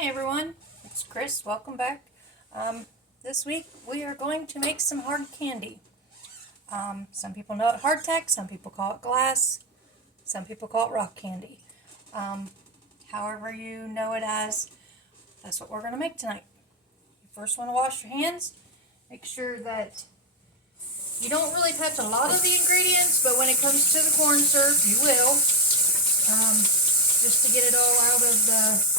Hi everyone, it's Chris. Welcome back. This week we are going to make some hard candy. Some people know it hardtack, some people call it glass, some people call it rock candy. However you know it as, that's what we're going to make tonight. You first want to wash your hands. Make sure that you don't really touch a lot of the ingredients, but when it comes to the corn syrup, you will. Just to get it all out of the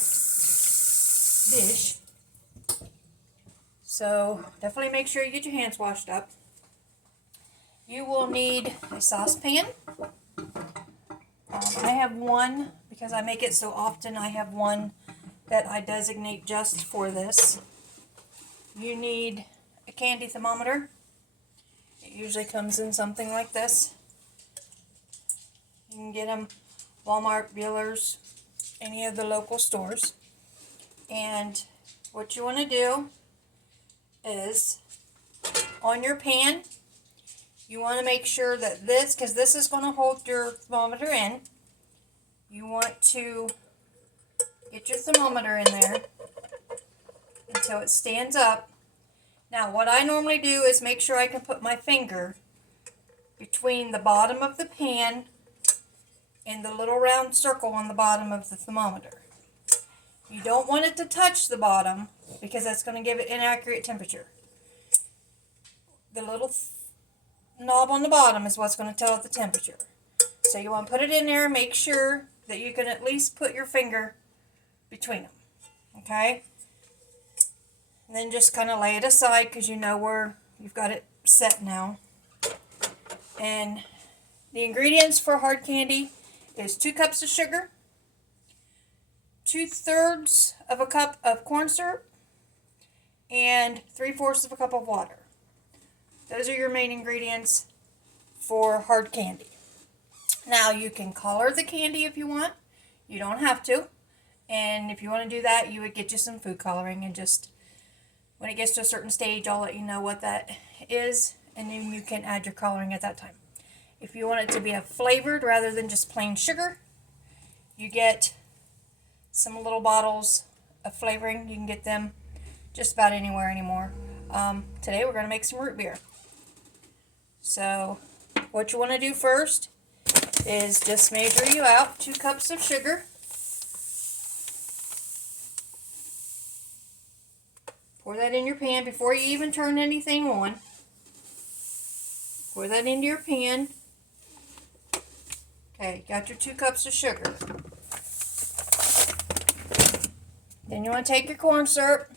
dish. So definitely make sure you get your hands washed up. You will need a saucepan. I have one because I make it so often. I have one that I designate just for this. You need a candy thermometer. It usually comes in something like this. You can get them Walmart, Bueller's, any of the local stores. And what you want to do is on your pan, you want to make sure that this, because this is going to hold your thermometer in, you want to get your thermometer in there until it stands up. Now what I normally do is make sure I can put my finger between the bottom of the pan and the little round circle on the bottom of the thermometer. You don't want it to touch the bottom because that's going to give it inaccurate temperature. The little knob on the bottom is what's going to tell it the temperature. So you want to put it in there and make sure that you can at least put your finger between them. Okay? And then just kind of lay it aside because you know where you've got it set now. And the ingredients for hard candy is 2 cups of sugar, 2/3 of a cup of corn syrup, and 3/4 of a cup of water. Those are your main ingredients for hard candy. Now you can color the candy if you want. You don't have to. And if you want to do that, you would get you some food coloring, and just when it gets to a certain stage, I'll let you know what that is, and then you can add your coloring at that time. If you want it to be a flavored rather than just plain sugar, you get some little bottles of flavoring. You can get them just about anywhere anymore. Today we're going to make some root beer. So what you want to do first is just measure you out 2 cups of sugar. Pour that in your pan before you even turn anything on. Pour that into your pan. Okay, got your 2 cups of sugar. Then you want to take your corn syrup.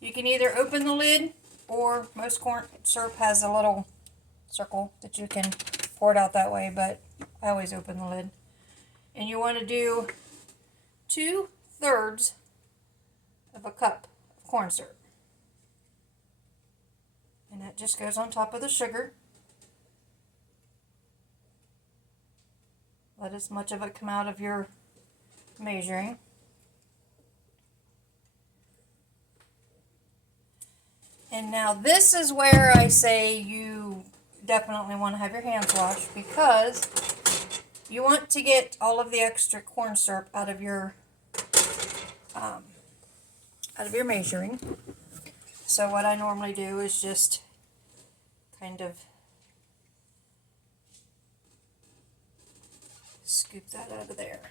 You can either open the lid, or most corn syrup has a little circle that you can pour it out that way, but I always open the lid. And you want to do 2/3 of a cup of corn syrup. And that just goes on top of the sugar. Let as much of it come out of your measuring. And now this is where I say you definitely want to have your hands washed, because you want to get all of the extra corn syrup out of your measuring. So what I normally do is just kind of scoop that out of there.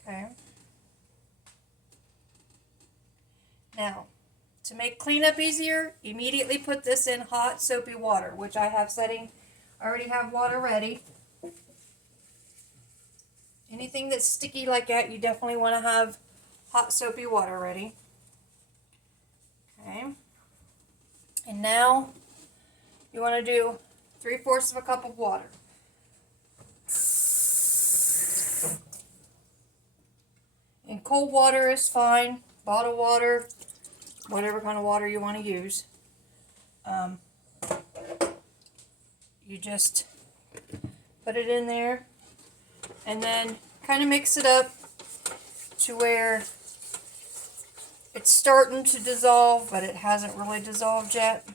Okay. Now, to make cleanup easier, immediately put this in hot soapy water, which I have setting. I already have water ready. Anything that's sticky like that, you definitely want to have hot soapy water ready. Okay. And now you want to do 3/4 of a cup of water. And cold water is fine. Bottled water, whatever kind of water you want to use. You just put it in there and then kind of mix it up to where it's starting to dissolve, but it hasn't really dissolved yet.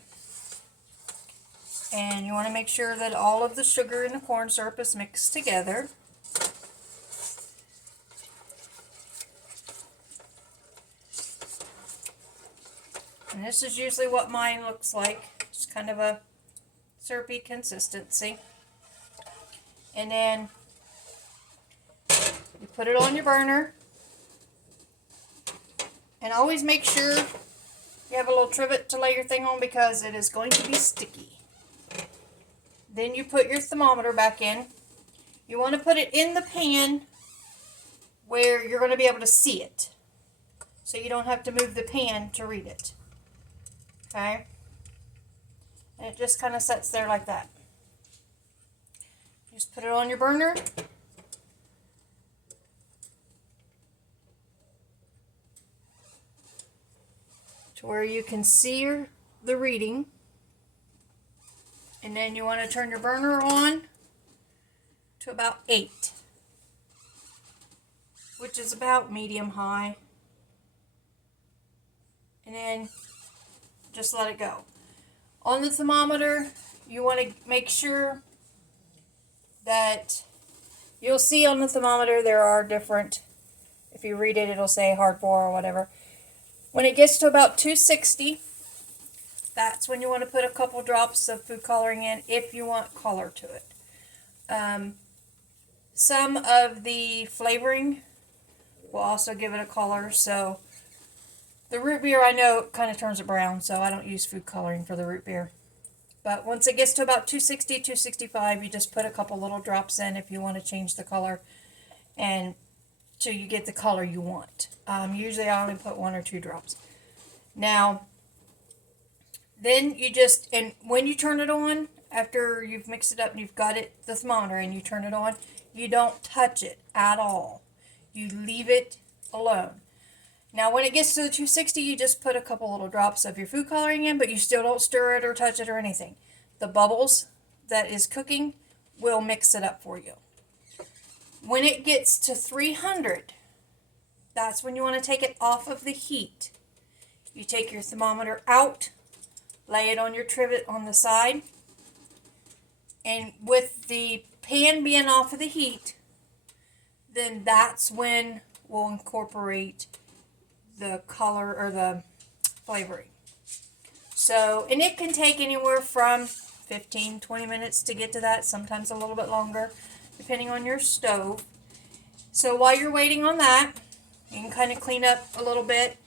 And you want to make sure that all of the sugar and the corn syrup is mixed together. And this is usually what mine looks like. It's kind of a syrupy consistency. And then you put it on your burner. And always make sure you have a little trivet to lay your thing on because it is going to be sticky. Then you put your thermometer back in. You want to put it in the pan where you're going to be able to see it. So you don't have to move the pan to read it. Okay? And it just kind of sits there like that. Just put it on your burner. To where you can see the reading. And then you want to turn your burner on to about 8, which is about medium high. And then just let it go. On the thermometer, you want to make sure that you'll see on the thermometer there are different, if you read it, it'll say hard pour or whatever. When it gets to about 260, that's when you want to put a couple drops of food coloring in if you want color to it. Some of the flavoring will also give it a color. So the root beer, I know, kind of turns it brown, so I don't use food coloring for the root beer. But once it gets to about 260, 265, you just put a couple little drops in if you want to change the color, and so you get the color you want. Usually I only put 1 or 2 drops. Now, then you just, and when you turn it on, after you've mixed it up and you've got it, the thermometer, and you turn it on, you don't touch it at all. You leave it alone. Now, when it gets to the 260, you just put a couple little drops of your food coloring in, but you still don't stir it or touch it or anything. The bubbles that is cooking will mix it up for you. When it gets to 300, that's when you want to take it off of the heat. You take your thermometer out, lay it on your trivet on the side, and with the pan being off of the heat, then that's when we'll incorporate the color or the flavoring. So, and it can take anywhere from 15-20 minutes to get to that, sometimes a little bit longer, depending on your stove. So while you're waiting on that, you can kind of clean up a little bit,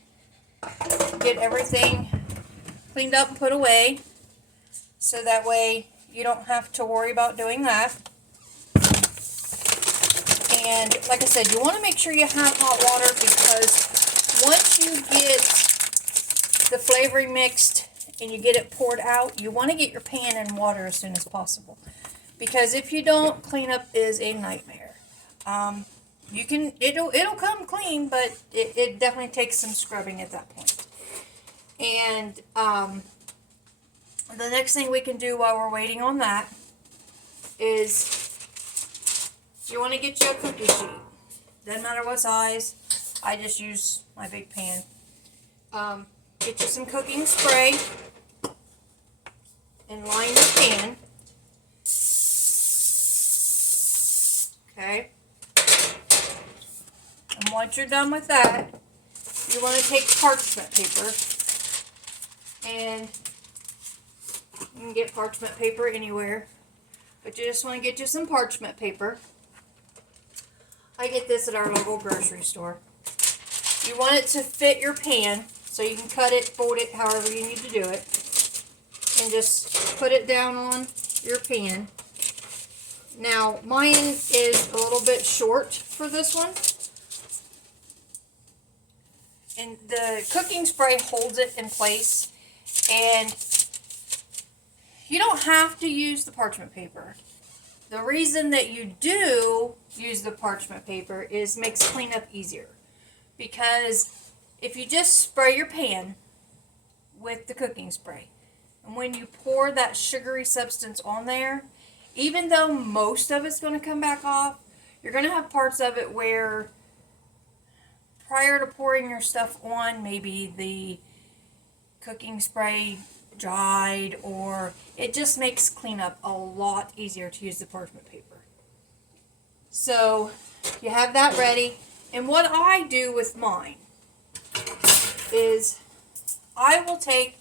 get everything cleaned up and put away, so that way you don't have to worry about doing that. And like I said, you want to make sure you have hot water, because once you get the flavoring mixed and you get it poured out, you want to get your pan in water as soon as possible, because if you don't, cleanup is a nightmare. It'll come clean, but it definitely takes some scrubbing at that point. And the next thing we can do while we're waiting on that is you want to get you a cookie sheet. Doesn't matter what size. I just use my big pan. Get you some cooking spray and line your pan. Okay. And once you're done with that, you want to take parchment paper, and you can get parchment paper anywhere, but you just want to get you some parchment paper. I get this at our local grocery store. You want it to fit your pan, so you can cut it, fold it, however you need to do it, and just put it down on your pan. Now, mine is a little bit short for this one, and the cooking spray holds it in place, and you don't have to use the parchment paper. The reason that you do use the parchment paper is makes cleanup easier, because if you just spray your pan with the cooking spray, and when you pour that sugary substance on there, even though most of it's going to come back off, you're going to have parts of it where prior to pouring your stuff on, maybe the cooking spray dried, or it just makes cleanup a lot easier to use the parchment paper. So you have that ready, and what I do with mine is I will take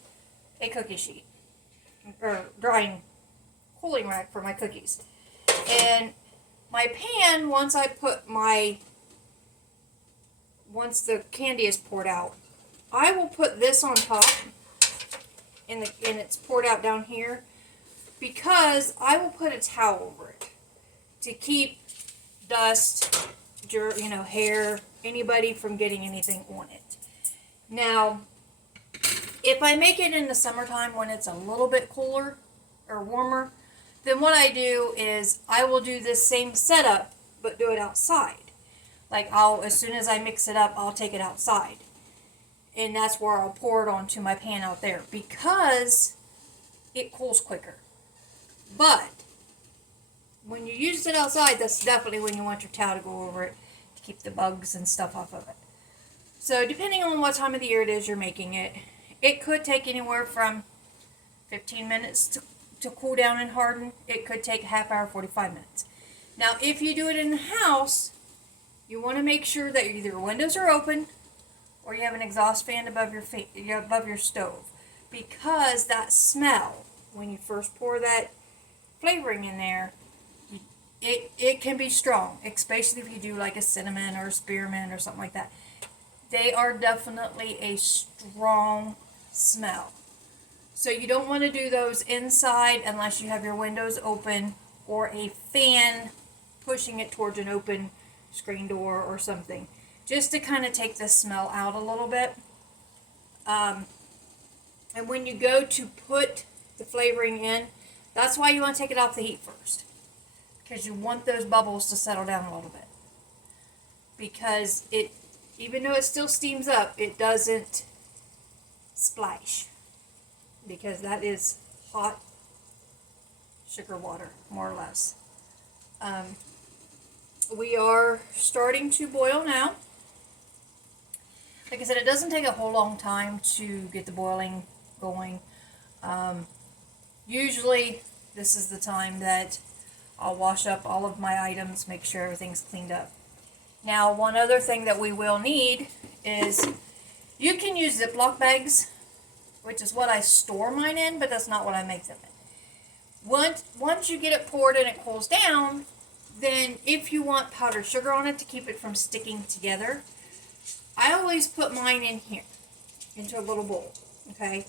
a cookie sheet or drying cooling rack for my cookies. And my pan, once the candy is poured out, I will put this on top, and it's poured out down here, because I will put a towel over it to keep dust, hair, anybody from getting anything on it. Now, if I make it in the summertime when it's a little bit cooler or warmer, then what I do is I will do this same setup, but do it outside. Like as soon as I mix it up, I'll take it outside. And that's where I'll pour it onto my pan out there, because it cools quicker. But when you use it outside, that's definitely when you want your towel to go over it to keep the bugs and stuff off of it. So depending on what time of the year it is you're making it, it could take anywhere from 15 minutes to cool down and harden. It could take a half hour, 45 minutes. Now, if you do it in the house, you want to make sure that either your windows are open or you have an exhaust fan above your stove, because that smell, when you first pour that flavoring in there, it can be strong, especially if you do like a cinnamon or a spearmint or something like that. They are definitely a strong smell. So you don't want to do those inside unless you have your windows open or a fan pushing it towards an open screen door or something, just to kind of take the smell out a little bit. And when you go to put the flavoring in, that's why you want to take it off the heat first, because you want those bubbles to settle down a little bit, because even though it still steams up, it doesn't splash, because that is hot sugar water, more or less. We are starting to boil now. Like I said, it doesn't take a whole long time to get the boiling going. Usually this is the time that I'll wash up all of my items, make sure everything's cleaned up. Now, one other thing that we will need is, you can use Ziploc bags, which is what I store mine in, but that's not what I make them in. Once you get it poured and it cools down, then if you want powdered sugar on it to keep it from sticking together, I always put mine in here, into a little bowl, okay?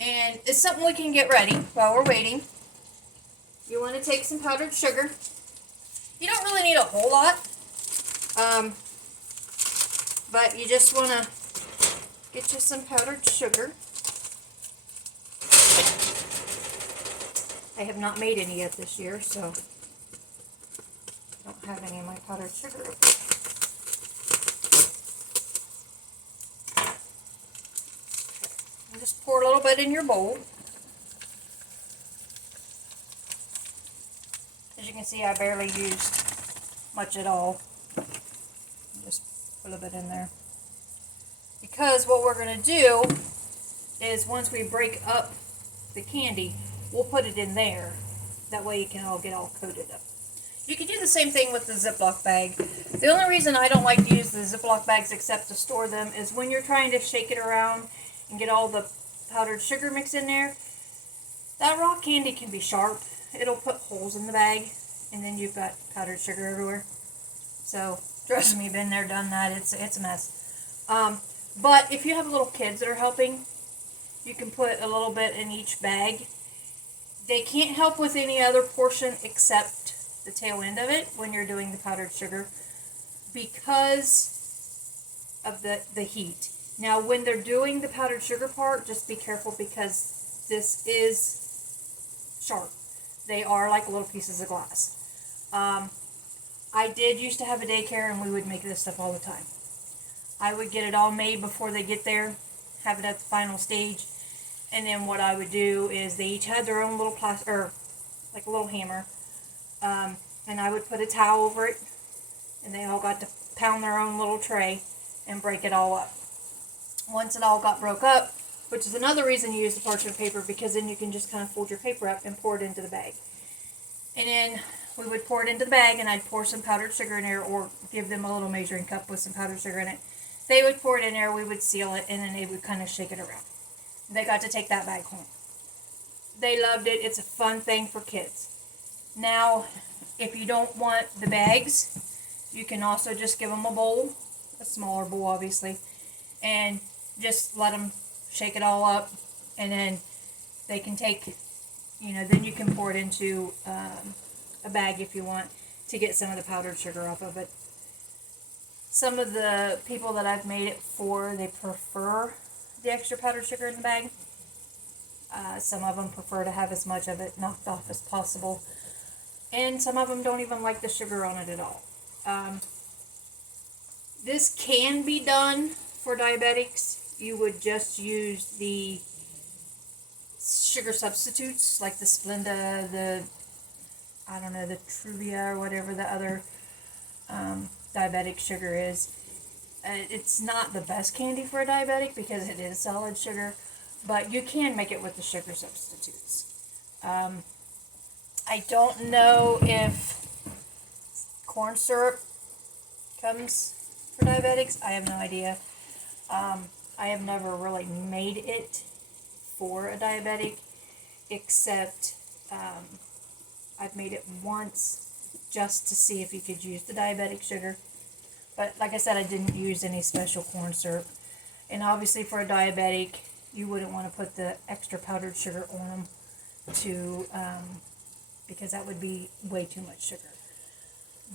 And it's something we can get ready while we're waiting. You want to take some powdered sugar. You don't really need a whole lot, but you just want to get you some powdered sugar. I have not made any yet this year, so I don't have any of my powdered sugar. And just pour a little bit in your bowl. As you can see, I barely used much at all. Just put a little bit in there. Because what we're going to do is, once we break up the candy, we'll put it in there. That way it can all get all coated up. You can do the same thing with the Ziploc bag. The only reason I don't like to use the Ziploc bags except to store them is when you're trying to shake it around and get all the powdered sugar mixed in there. That raw candy can be sharp. It'll put holes in the bag, and then you've got powdered sugar everywhere. So, trust me, been there, done that. It's a mess. But if you have little kids that are helping, you can put a little bit in each bag. They can't help with any other portion except the tail end of it when you're doing the powdered sugar, because of the heat. Now, when they're doing the powdered sugar part, just be careful, because this is sharp. They are like little pieces of glass. I did used to have a daycare, and we would make this stuff all the time. I would get it all made before they get there, have it at the final stage, and then what I would do is, they each had their own little like a little hammer, and I would put a towel over it, and they all got to pound their own little tray and break it all up. Once it all got broke up, which is another reason you use the parchment paper, because then you can just kind of fold your paper up and pour it into the bag. And then we would pour it into the bag, and I'd pour some powdered sugar in there, or give them a little measuring cup with some powdered sugar in it. They would pour it in there, we would seal it, and then they would kind of shake it around. they got to take that bag home. They loved it. It's a fun thing for kids. Now, if you don't want the bags, you can also just give them a bowl, a smaller bowl obviously, and just let them shake it all up, and then they can take, then you can pour it into a bag if you want to get some of the powdered sugar off of it. Some of the people that I've made it for, they prefer the extra powdered sugar in the bag. Some of them prefer to have as much of it knocked off as possible. And some of them don't even like the sugar on it at all. This can be done for diabetics. You would just use the sugar substitutes like the Splenda, the Truvia or whatever the other diabetic sugar is. It's not the best candy for a diabetic because it is solid sugar, but you can make it with the sugar substitutes. I don't know if corn syrup comes for diabetics. I have no idea. I have never really made it for a diabetic, except I've made it once just to see if you could use the diabetic sugar. But like I said, I didn't use any special corn syrup. And obviously for a diabetic, you wouldn't want to put the extra powdered sugar on them because that would be way too much sugar.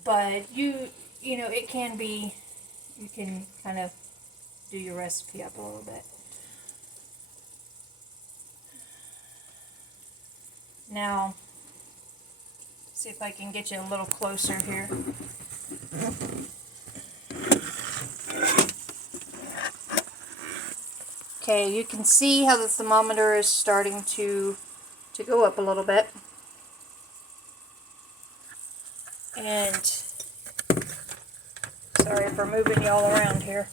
But it can be, you can kind of do your recipe up a little bit. Now, see if I can get you a little closer here. Okay, you can see how the thermometer is starting to go up a little bit. And sorry for moving y'all around here.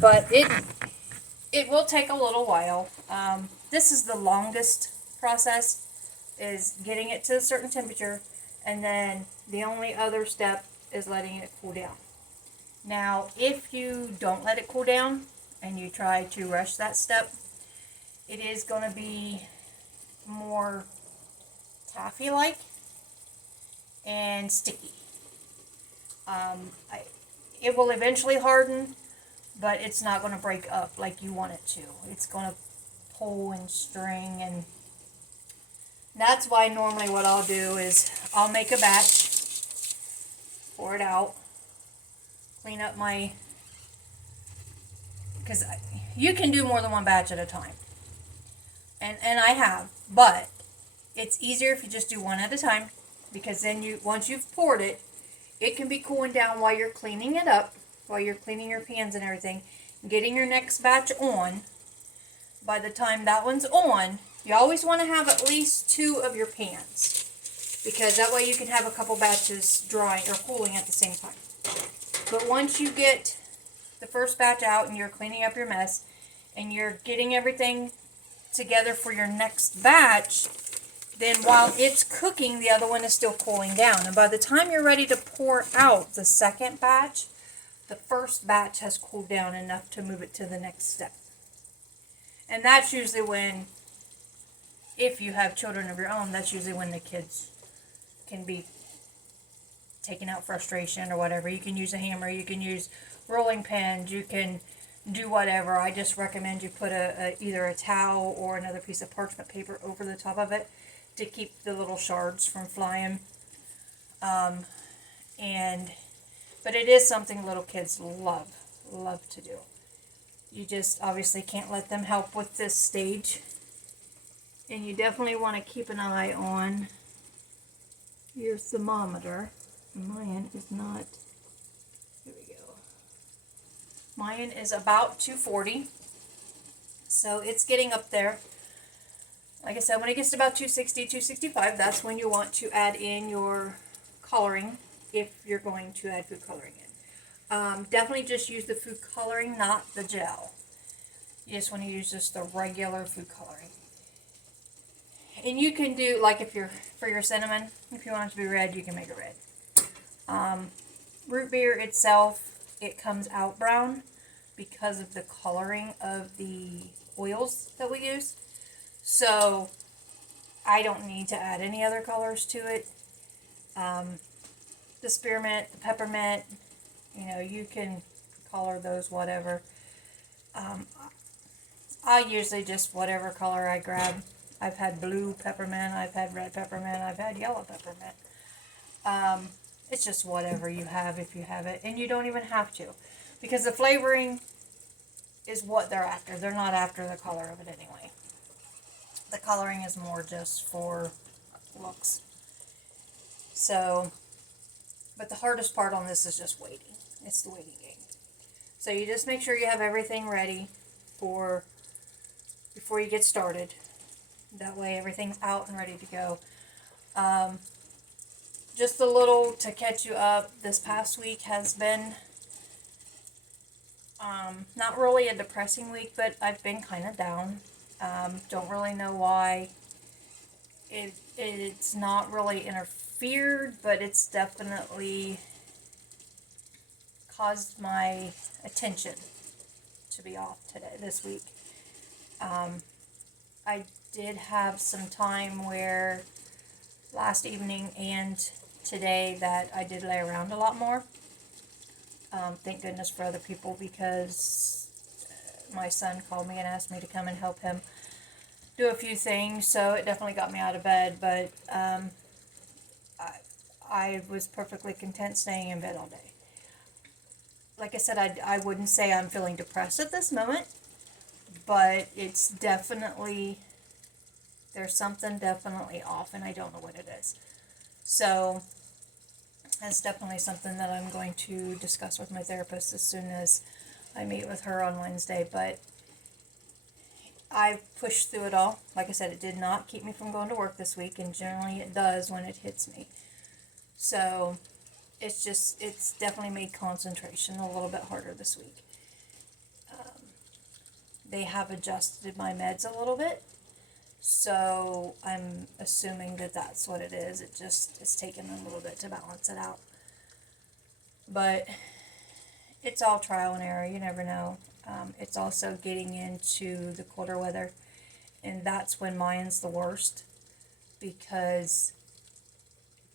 But it will take a little while. This is the longest process, is getting it to a certain temperature, and then the only other step is letting it cool down. Now, if you don't let it cool down and you try to rush that step, it is going to be more taffy-like and sticky. It will eventually harden, but it's not going to break up like you want it to. It's going to pull and string, and that's why normally what I'll do is I'll make a batch, pour it out, clean up my, because you can do more than one batch at a time, and I have, but it's easier if you just do one at a time, because then once you've poured it, it can be cooling down while you're cleaning it up, while you're cleaning your pans and everything, getting your next batch on. By the time that one's on, you always want to have at least 2 of your pans, because that way you can have a couple batches drying or cooling at the same time. But once you get the first batch out and you're cleaning up your mess and you're getting everything together for your next batch, then while it's cooking, the other one is still cooling down. And by the time you're ready to pour out the second batch, the first batch has cooled down enough to move it to the next step. And that's usually when, if you have children of your own, that's usually when the kids can be taking out frustration or whatever. You can use a hammer, you can use rolling pins, you can do whatever. I just recommend you put either a towel or another piece of parchment paper over the top of it to keep the little shards from flying. But it is something little kids love to do. You just obviously can't let them help with this stage. And you definitely want to keep an eye on your thermometer. Mine is not, here we go. Mine is about 240. So it's getting up there. Like I said, when it gets to about 260, 265, that's when you want to add in your coloring, if you're going to add food coloring in. Definitely just use the food coloring, not the gel. You just want to use just the regular food coloring. And you can do, like if you're, for your cinnamon, if you want it to be red, you can make it red. Root beer itself, it comes out brown. because of the coloring of the oils that we use. So I don't need to add any other colors to it. The spearmint, the peppermint, you know, you can color those whatever. I usually just whatever color I grab. I've had blue peppermint, I've had red peppermint, I've had yellow peppermint. It's just whatever you have if you have it. And you don't even have to. Because the flavoring is what they're after. They're not after the color of it anyway. The coloring is more just for looks. So, but the hardest part on this is just waiting. It's the waiting game. So you just make sure you have everything ready for before you get started. That way everything's out and ready to go. Just a little to catch you up. This past week has been not really a depressing week, but I've been kind of down. Don't really know why. It's not really interfered, but it's definitely caused my attention to be off this week. I did have some time where last evening and today that I did lay around a lot more. Thank goodness for other people, because my son called me and asked me to come and help him do a few things, so it definitely got me out of bed, but I was perfectly content staying in bed all day. Like I said, I wouldn't say I'm feeling depressed at this moment, but it's definitely, there's something definitely off, and I don't know what it is. So that's definitely something that I'm going to discuss with my therapist as soon as I meet with her on Wednesday. But I pushed through it all. Like I said, it did not keep me from going to work this week, and generally it does when it hits me. So it's definitely made concentration a little bit harder this week. They have adjusted my meds a little bit, so I'm assuming that that's what it is. It's taken a little bit to balance it out. But it's all trial and error. You never know. It's also getting into the colder weather, and that's when mine's the worst, because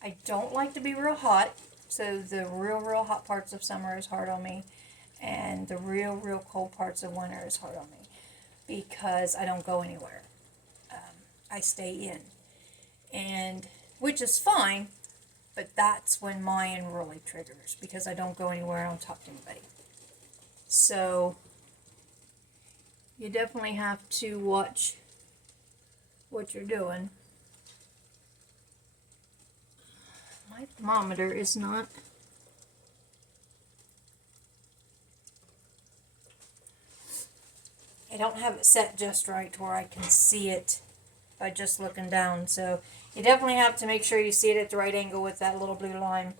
I don't like to be real hot. So the real hot parts of summer is hard on me, and the real cold parts of winter is hard on me, because I don't go anywhere. I stay in, and which is fine, but that's when mine really triggers, because I don't go anywhere, I don't talk to anybody. So you definitely have to watch what you're doing. My thermometer is not. I don't have it set just right to where I can see it by just looking down. So you definitely have to make sure you see it at the right angle with that little blue line.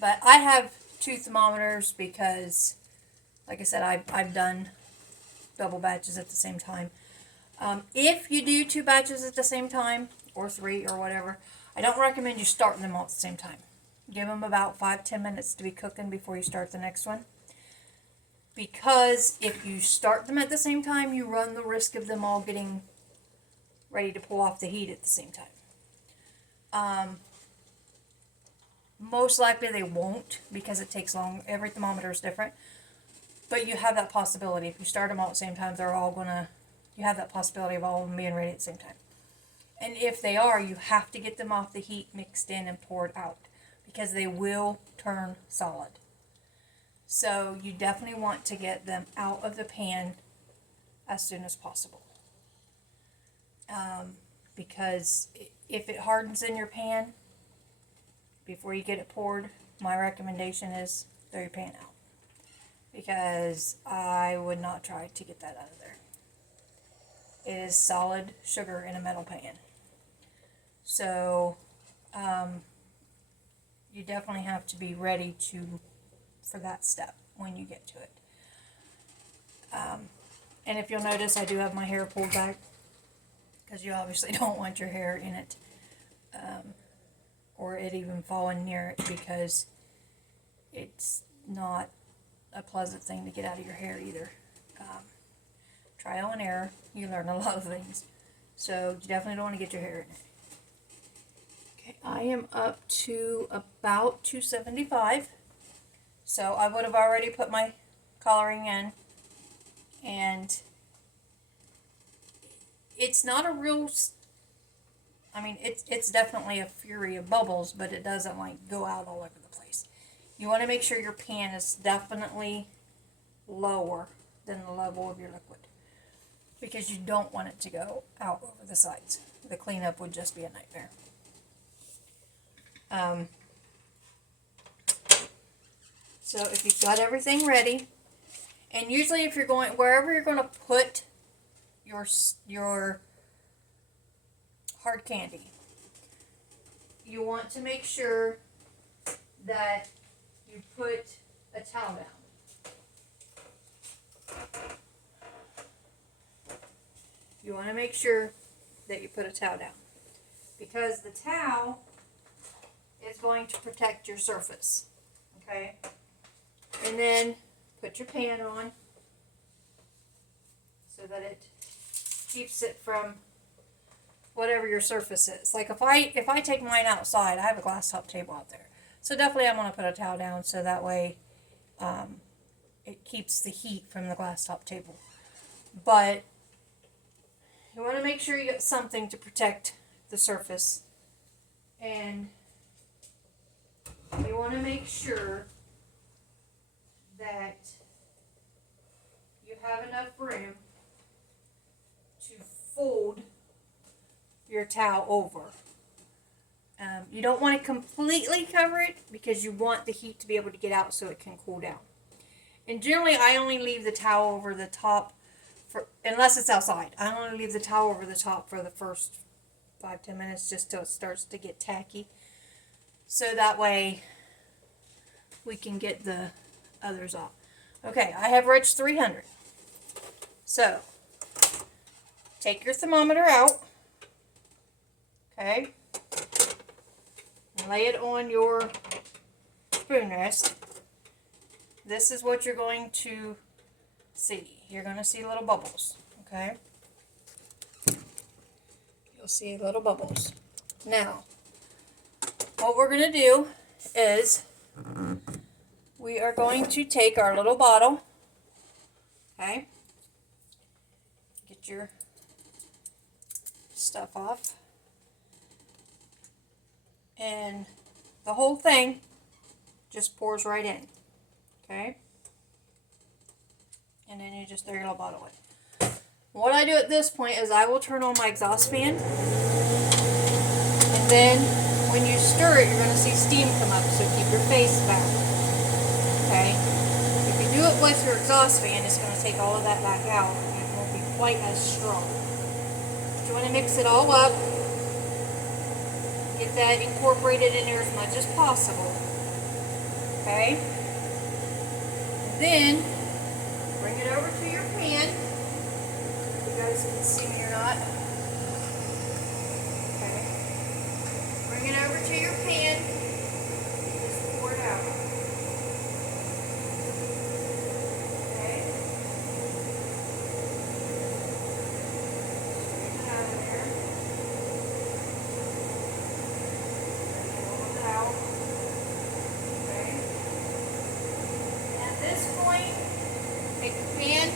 But I have two thermometers because, like I said, I've done double batches at the same time. If you do 2 batches at the same time, or 3 or whatever, I don't recommend you starting them all at the same time. Give them about 5-10 minutes to be cooking before you start the next one. Because if you start them at the same time, you run the risk of them all getting ready to pull off the heat at the same time. Most likely they won't, because it takes long. Every thermometer is different. But you have that possibility. If you start them all at the same time, you have that possibility of all of them being ready at the same time. And if they are, you have to get them off the heat, mixed in, and poured out, because they will turn solid. So you definitely want to get them out of the pan as soon as possible. Because if it hardens in your pan before you get it poured, my recommendation is throw your pan out. Because I would not try to get that out of there. It is solid sugar in a metal pan. So you definitely have to be ready for that step when you get to it. And if you'll notice, I do have my hair pulled back, because you obviously don't want your hair in it, or it even falling near it, because it's not a pleasant thing to get out of your hair either. Trial and error, you learn a lot of things. So you definitely don't want to get your hair in it. Okay, I am up to about 275. So I would have already put my coloring in. And it's not a real, I mean, it's definitely a fury of bubbles, but it doesn't like go out all over the place. You want to make sure your pan is definitely lower than the level of your liquid, because you don't want it to go out over the sides. The cleanup would just be a nightmare. So if you've got everything ready, and usually if you're going, wherever you're going to put your hard candy, you want to make sure that you put a towel down. You want to make sure that you put a towel down, because the towel is going to protect your surface. Okay? And then put your pan on so that it keeps it from whatever your surface is. Like if I take mine outside, I have a glass top table out there. So definitely I'm going to put a towel down so that way it keeps the heat from the glass top table. But you want to make sure you get something to protect the surface. And you want to make sure that you have enough room to fold your towel over. You don't want to completely cover it because you want the heat to be able to get out so it can cool down. And generally I only leave the towel over the top unless it's outside. I only leave the towel over the top for the first 5-10 minutes just till it starts to get tacky. So that way we can get the others off. Okay, I have reached 300. So take your thermometer out. Okay. And lay it on your spoon rest. This is what you're going to see. You're going to see little bubbles. Okay. You'll see little bubbles. Now, what we're going to do is we are going to take our little bottle. Okay. Get your stuff off. And the whole thing just pours right in. Okay? And then you just throw your little bottle in. What I do at this point is I will turn on my exhaust fan. And then when you stir it, you're going to see steam come up, so keep your face back. Okay? If you do it with your exhaust fan, it's going to take all of that back out. And it won't be quite as strong. But you want to mix it all up. Get that incorporated in there as much as possible. Okay? Then, bring it over to your pan. If you guys can see me or not. Okay. Bring it over to your pan. Just pour it out. Okay? Straighten it out of there. Take the pan,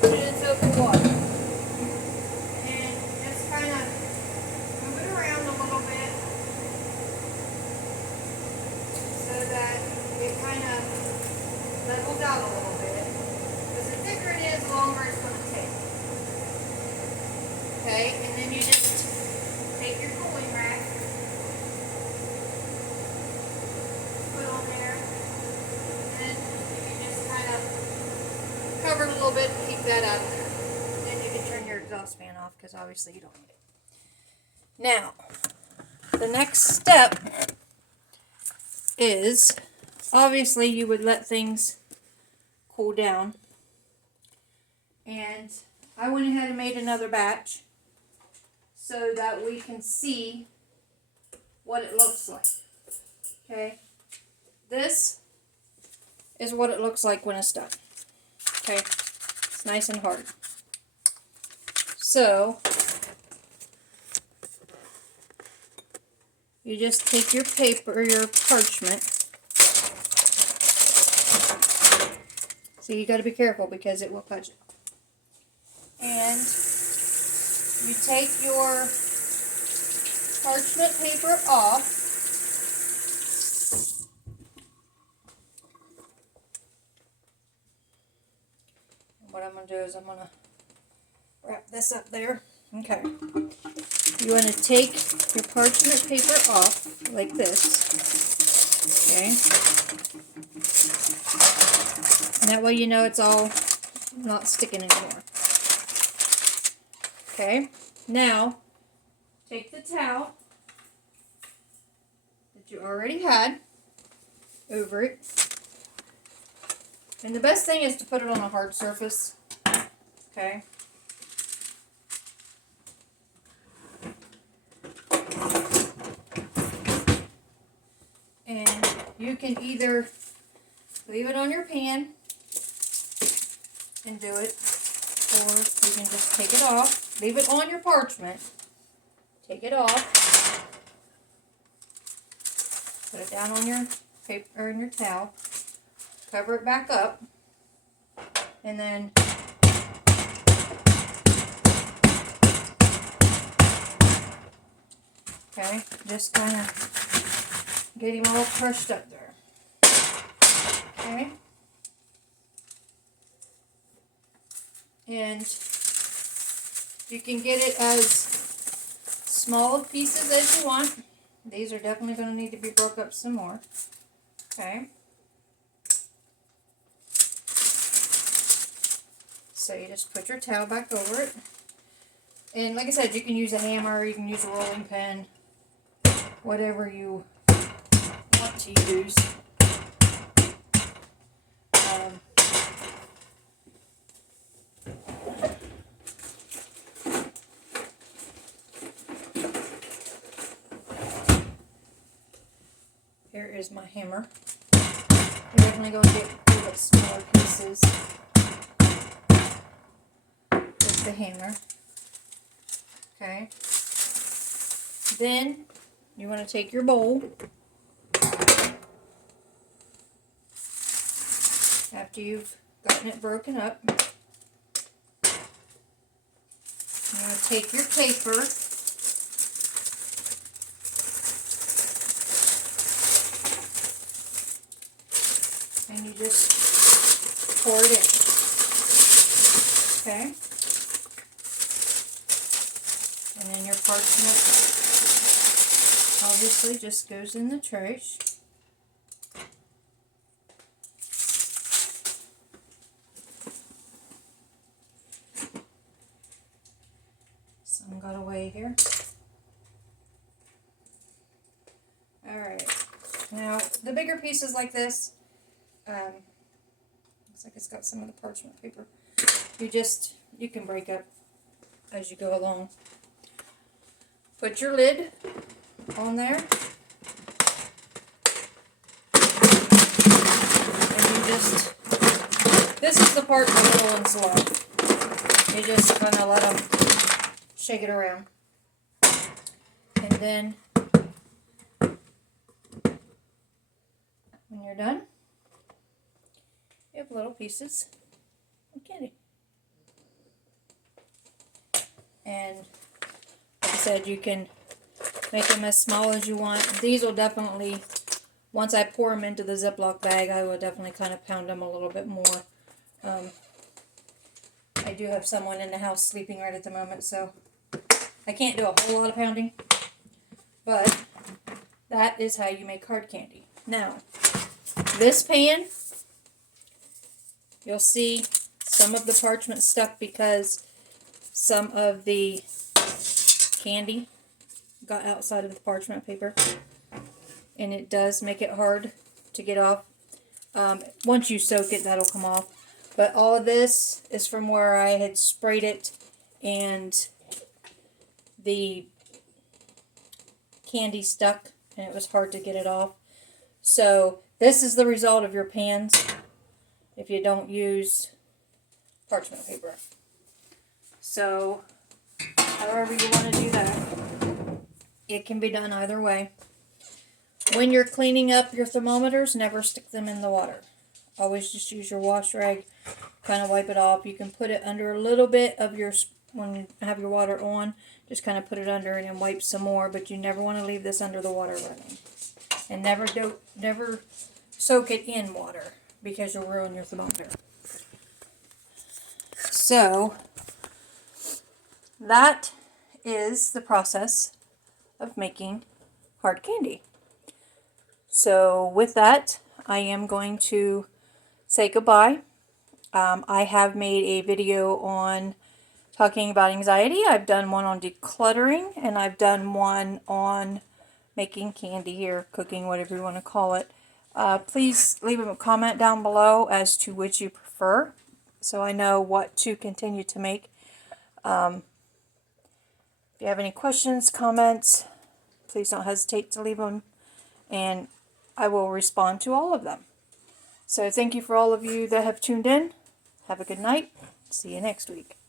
put it in soapy water, and just kind of move it around a little bit so that it kind of levels out a little bit. Because the thicker it is, the longer it's going to take. Okay, and then you just take your cooling rack, put on there, and you just kind of cover it a little bit and keep that out of there. Then you can turn your exhaust fan off because obviously you don't need it. Now, the next step is obviously you would let things cool down. And I went ahead and made another batch so that we can see what it looks like. Okay? This is what it looks like when it's done. Okay, it's nice and hard. So you just take your paper, your parchment. So you got to be careful because it will cut you. And you take your parchment paper off. And what I'm going to do is I'm going to wrap this up there. Okay. You want to take your parchment paper off like this. Okay. And that way you know it's all not sticking anymore. Okay. Now, take the towel that you already had over it. And the best thing is to put it on a hard surface. Okay. And you can either leave it on your pan and do it, or you can just take it off. Leave it on your parchment. Take it off. Put it down on your paper or in your towel. Cover it back up. And then okay, just kind of get him all crushed up there. Okay. And you can get it as small of pieces as you want. These are definitely going to need to be broke up some more. Okay. So you just put your towel back over it. And like I said, you can use a hammer, you can use a rolling pin, whatever you want to use. Here is my hammer. You're definitely going to get a little bit smaller pieces with the hammer. Okay. Then you want to take your bowl. After you've gotten it broken up, you want to take your paper. And you just pour it in. Okay? And then your parchment obviously just goes in the trash. Some got away here. Alright. Now, the bigger pieces like this, looks like it's got some of the parchment paper. You can break up as you go along. Put your lid on there. And you just, this is the part where the little ones love. You just kind of let them shake it around. And then, when you're done, you have little pieces of candy. And like I said, you can make them as small as you want. These will definitely, once I pour them into the Ziploc bag, I will definitely kind of pound them a little bit more. I do have someone in the house sleeping right at the moment, so I can't do a whole lot of pounding. But that is how you make hard candy. Now, this pan, you'll see some of the parchment stuck because some of the candy got outside of the parchment paper. And it does make it hard to get off. Once you soak it, that'll come off. But all of this is from where I had sprayed it and the candy stuck and it was hard to get it off. So this is the result of your pans. if you don't use parchment paper. So, however you want to do that, it can be done either way. When you're cleaning up your thermometers, never stick them in the water. Always just use your wash rag, kind of wipe it off. You can put it under a little bit of your, when you have your water on, just kind of put it under and then wipe some more, but you never want to leave this under the water running. And never soak it in water, because you'll ruin your thermometer. So, that is the process of making hard candy. So with that, I am going to say goodbye. I have made a video on talking about anxiety. I've done one on decluttering, and I've done one on making candy or cooking, whatever you want to call it. Please leave a comment down below as to which you prefer, so I know what to continue to make. If you have any questions, comments, please don't hesitate to leave them, and I will respond to all of them. So thank you for all of you that have tuned in. Have a good night. See you next week.